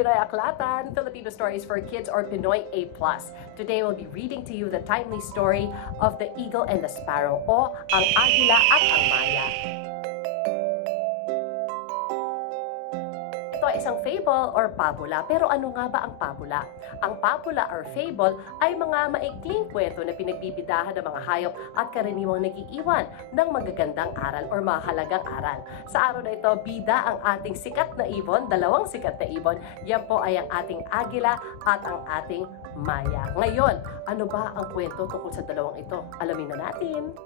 Pinoy Aklatan, Filipino Stories for Kids or Pinoy A+. Today we'll be reading to you the timely story of the Eagle and the Sparrow o Ang Agila at ang Maya. Isang fable or pabula. Pero ano nga ba ang pabula? Ang pabula or fable ay mga maikling kwento na pinagbibidahan ng mga hayop at karaniwang nagiiwan ng magagandang aral or mahalagang aral. Sa araw na ito, bida ang ating sikat na ibon, dalawang sikat na ibon. Yan po ay ang ating agila at ang ating maya. Ngayon, ano ba ang kwento tungkol sa dalawang ito? Alamin na natin.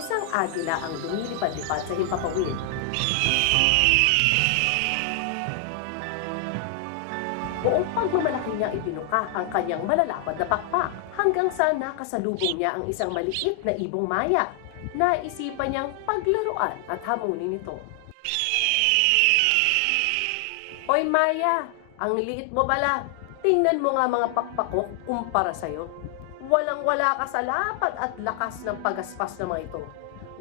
Isang agila ang lumilipad-lipad sa himpapawid. Buong pagmamalaki niya ibinuka ang kanyang malalapad na pakpak hanggang sa nakasalubong niya ang isang maliit na ibong maya. Naisipan niyang paglaruan at hamunin ito. Hoy Maya, ang liit mo pala. Tingnan mo nga mga pakpak ko kumpara sa'yo. Walang-wala ka sa lapad at lakas ng pagaspas ng mga ito.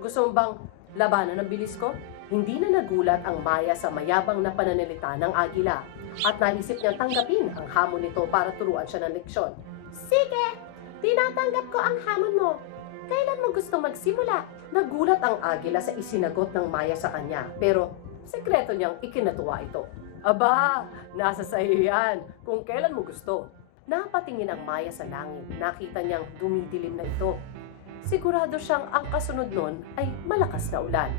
Gusto mo bang labanan ng bilis ko? Hindi na nagulat ang Maya sa mayabang na pananalita ng agila at naisip niyang tanggapin ang hamon nito para turuan siya ng leksyon. Sige, tinatanggap ko ang hamon mo. Kailan mo gusto magsimula? Nagulat ang agila sa isinagot ng Maya sa kanya pero sekreto niyang ikinatuwa ito. Aba, nasa sa iyo yan kung kailan mo gusto. Napatingin ang Maya sa langit. Nakita niyang dumidilim na ito. Sigurado siyang ang kasunod nun ay malakas na ulan.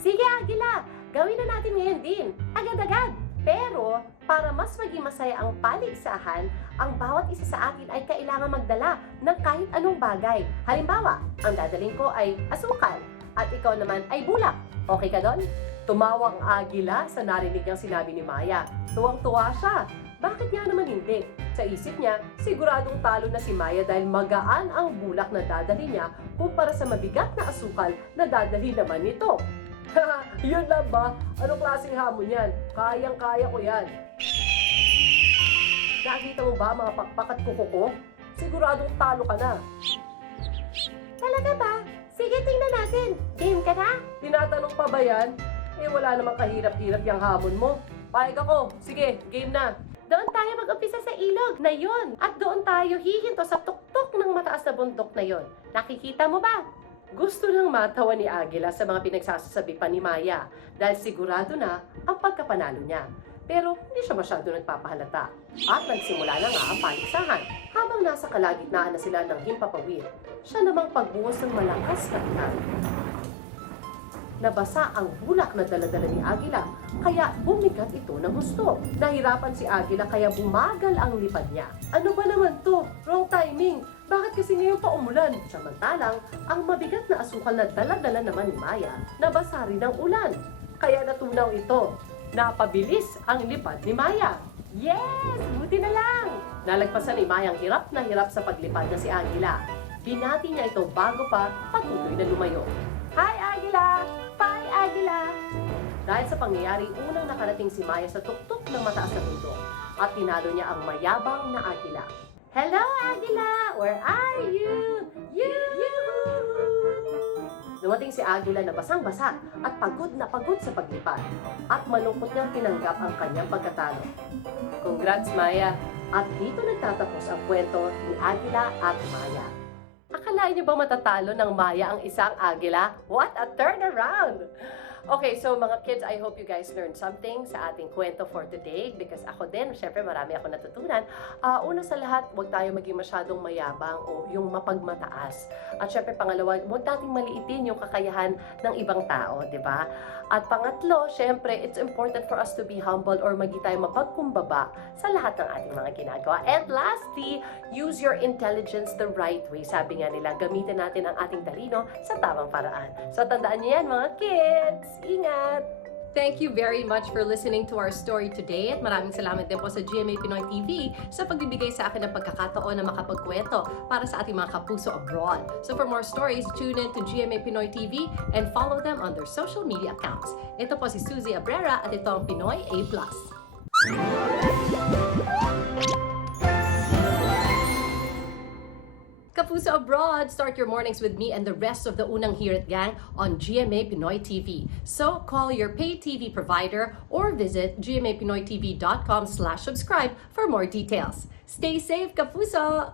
Sige, Agila! Gawin na natin ngayon din. Agad-agad! Pero, para mas maging masaya ang paligsahan, ang bawat isa sa atin ay kailangan magdala ng kahit anong bagay. Halimbawa, ang dadaling ko ay asukal at ikaw naman ay bulak. Okay ka doon? Tumawa ang agila sa narinig niyang sinabi ni Maya. Tuwang-tuwa siya. Bakit nga naman hindi? Sa isip niya, siguradong talo na si Maya dahil magaan ang bulak na dadali niya kumpara sa mabigat na asukal na dadali naman nito. Yun lang ba? Anong klaseng hamon yan? Kayang-kaya ko yan. Nakita mo ba mga pakpak at kuko ko? Siguradong talo ka na. Talaga ba? Sige, tingnan natin. Game ka na? Tinatanong pa ba yan? Eh, wala namang kahirap-hirap yung hamon mo. Payag ako. Sige, game na. Doon tayo mag-umpisa sa ilog na yon. At doon tayo hihinto sa tuktok ng mataas na bundok na yon. Nakikita mo ba? Gusto nang matawa ni Agila sa mga pinagsasabi pa ni Maya dahil sigurado na ang pagkapanalo niya. Pero hindi siya masyado nagpapahalata. At nagsimula na nga ang paligsahan. Habang nasa kalagitnaan na sila ng himpapawid, siya namang pagbuhos ng malakas na ulan. Nabasa ang bulak na daladala ni Agila, kaya bumigat ito ng gusto. Nahirapan si Agila kaya bumagal ang lipad niya. Ano ba naman to? Wrong timing. Bakit kasi ngayon pa umulan? Samantalang, ang mabigat na asukal na daladala naman ni Maya, nabasa rin ng ulan. Kaya natunaw ito. Napabilis ang lipad ni Maya. Yes! Buti na lang! Nalagpasan ni Maya ang hirap na hirap sa paglipad na si Agila. Binati niya ito bago pa patuloy na lumayo. Hi, Agila! Agila! Dahil sa pangyayari, unang nakarating si Maya sa tuktok ng mataas na bundok at tinalo niya ang mayabang na Agila. Hello, Agila! Where are you? You! Dumating si Agila na basang-basa at pagod na pagod sa paglipad at malungkot niyang tinanggap ang kanyang pagkatalo. Congrats, Maya! At dito nagtatapos ang kwento ni Agila at Maya. Akalain niyo ba matatalo ng Maya ang isang Agila? What a turnaround! Okay, so mga kids, I hope you guys learned something sa ating kwento for today because ako din, syempre marami ako natutunan. Ah, una sa lahat, huwag tayo maging masyadong mayabang o yung mapagmataas. At syempre pangalawa, huwag nating maliitin yung kakayahan ng ibang tao, di ba? At pangatlo, syempre, it's important for us to be humble or magi tayo mapagkumbaba sa lahat ng ating mga ginagawa. And lastly, use your intelligence the right way. Sabi nga nila, gamitin natin ang ating talino sa tamang paraan. So tandaan niyo yan mga kids! Ingat! Thank you very much for listening to our story today at maraming salamat din po sa GMA Pinoy TV sa pagbibigay sa akin ng pagkakataon na makapagkwento para sa ating mga kapuso abroad. So for more stories, tune in to GMA Pinoy TV and follow them on their social media accounts. Ito po si Suzy Abrera at ito ang Pinoy A+. Kapuso Abroad, start your mornings with me and the rest of the Unang Hirit Gang on GMA Pinoy TV. So call your pay TV provider or visit gmapinoytv.com slash subscribe for more details. Stay safe, Kapuso!